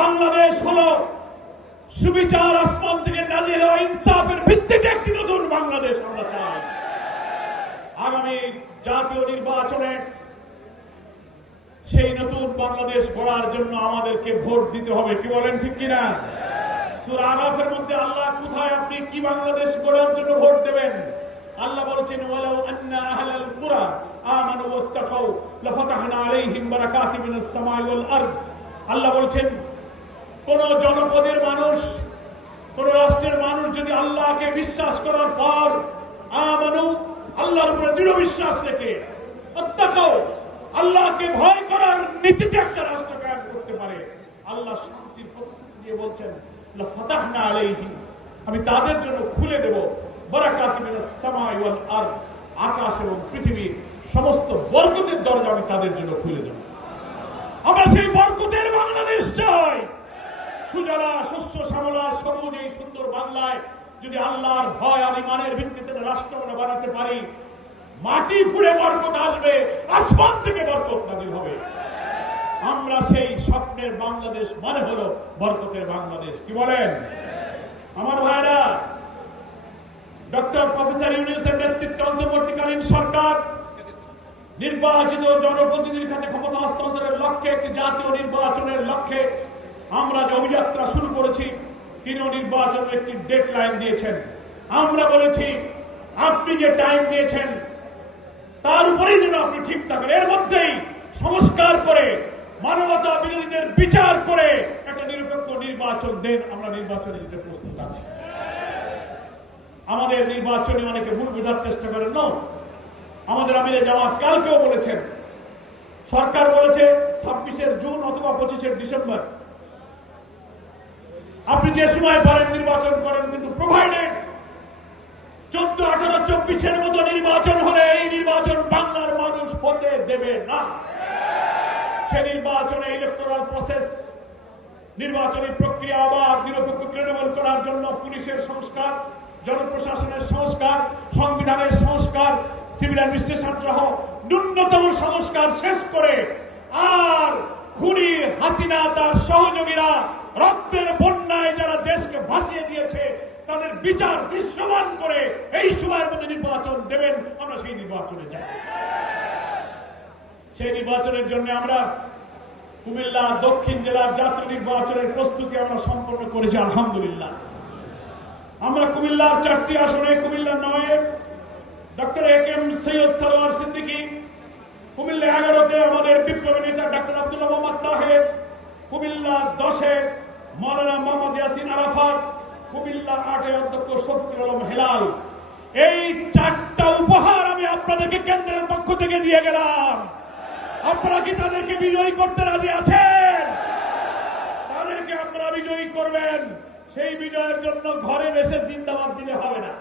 বাংলাদেশ হলো সুবিচার আসমান থেকে নাজিল হওয়া ইনসাফের ভিত্তিতে একটি নতুন বাংলাদেশ আমরা চাই। আগামী জাতীয় নির্বাচনে সেই নতুন বাংলাদেশ গড়ার জন্য আমাদেরকে ভোট দিতে হবে। কি বলেন, ঠিক কিনা? সূরা আরাফের মধ্যে আল্লাহ কোথায় আপনি কি বাংলাদেশ গড়ার জন্য ভোট দেবেন? আল্লাহ বলেছেন, ওয়ালাউ আন্না আহলাল কুরা আমানু ওয়াত্তাকাউ লাফাতাহনা আলাইহিম বারাকাতিম মিনাস সামাই ওয়াল আরদ। আল্লাহ বলেছেন, কোন জনপদের মানুষ, কোন রাষ্ট্রের মানুষ যদি আল্লাহকে বিশ্বাস করার পর আমানু, আল্লাহর উপরে দৃঢ় বিশ্বাস রেখে, ওয়াত্তাকাউ, আল্লাহকে ভয় করার নীতিতে একটা রাষ্ট্র কায়েম করতে পারে, আল্লাহ শান্তির প্রতিশ্রুতি দিয়ে বলছেন, লাফাতাহনা আলাইহিম, আমি তাদের জন্য খুলে দেব বারাকাতিম মিনাস সামাই ওয়াল আরদ, আকাশ এবং পৃথিবীর সমস্ত বরকতের দরজা আমি তাদের জন্য খুলে দেব। আমরা সেই বরকতের বাংলাদেশ চাই। সুজলা শস্য শ্যামলা সবুজ এই সুন্দর বাংলায় যদি আল্লাহর ভয় আর ইমানের ভিত্তিতে রাষ্ট্র আমরা বানাতে পারি, মাটি ফুঁড়ে বরকত আসবে, আসমান থেকে বরকত নাজিল হবে। আমরা সেই স্বপ্নের বাংলাদেশ মানে হলো বরকতের বাংলাদেশ। কি বলেন আমার ভাইরা? ডক্টর প্রফেসর ইউনূসের নেতৃত্বে অন্তর্বর্তীকালীন সরকার নির্বাচিত জনপ্রতিনিধির কাছে ক্ষমতা হস্তান্তরের লক্ষ্যে, একটি জাতীয় নির্বাচনের লক্ষ্যে আমরা যে অভিযাত্রা শুরু করেছি, তিনিও নির্বাচনের একটি ডেডলাইন দিয়েছেন। আমরা বলেছি, আপনি যে টাইম দিয়েছেন তার উপরেই যেন আপনি ঠিক থাকেন, এর মধ্যেই সংস্কার করে মানবতা বিরোধীদের বিচার করে একটা নিরপেক্ষ নির্বাচন দেন। আমরা নির্বাচনে যেতে প্রস্তুত আছি। আমাদের নির্বাচনে অনেকে ভুল বোঝার চেষ্টা করেন। না, আমাদের আমিরে জামাত কালকেও বলেছেন, সরকার বলেছে 26শে জুন অথবা 25শে ডিসেম্বর, আপনি যে সময় পারেন নির্বাচন করেন, কিন্তু প্রোভাইডেড 14, 18, 24-এর মতো নির্বাচন হলে এই নির্বাচন বাংলার মানুষ হতে দেবে না। সে নির্বাচনে ইলেকটোরাল প্রসেস, নির্বাচনী প্রক্রিয়া আবার নিরপেক্ষ ক্রেডিবল করার জন্য পুলিশের সংস্কার, জনপ্রশাসনের সংস্কার, সংবিধানের সংস্কার, সিভিল অ্যাডমিনিস্ট্রেশন সহ ন্যূনতম সংস্কার শেষ করে, আর খুনি হাসিনা তার সহযোগীরা রক্তের বন্যায় যারা দেশকে ভাসিয়ে দিয়েছে তাদের বিচার দৃশ্যমান করে এই সময়ের মধ্যে নির্বাচন দেবেন। আমরা সেই নির্বাচনে যাই। সেই নির্বাচনের জন্য আমরা কুমিল্লা দক্ষিণ জেলার জাতীয় নির্বাচনের প্রস্তুতি আমরা সম্পন্ন করেছি আলহামদুলিল্লাহ। আমরা কুমিল্লার 4টি আসনে, কুমিল্লা 9-এ ডক্টর এ.কে.এম. সৈয়দ সারোয়ার সিদ্দিকী, কুমিল্লা 11-তে আমাদের বিপ্লবী নেতা ডক্টর আব্দুল্লাহ মোহাম্মদ তাহের, কুমিল্লা 10-এ মাওলানা মোহাম্মদ ইয়াসিন আরাফাত, কুমিল্লা 8-এ অধ্যক্ষ শফিকুল আলম হেলাল। এই 4টা উপহার আমি আপনাদেরকে কেন্দ্রের পক্ষ থেকে দিয়ে গেলাম। আপনারা কি তাদেরকে বিজয়ী করতে রাজি আছেন? তাদেরকে আপনারা বিজয়ী করবেন। সেই বিজয়ের জন্য ঘরে বসে জিন্দাবাদ দিলে হবে না।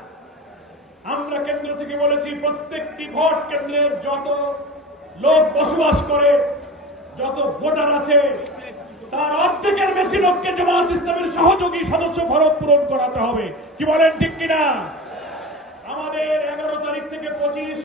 আমরা কেন্দ্র থেকে বলেছি, প্রত্যেকটি ভোট কেন্দ্রের যত লোক বসবাস করে, যত ভোটার আছে, তার অর্ধেকের বেশি লোককে জামাত ইসলামের সহযোগী সদস্য ফরম পূরণ করাতে হবে। কি বলেন, ঠিক কিনা? আমাদের 11 তারিখ থেকে 25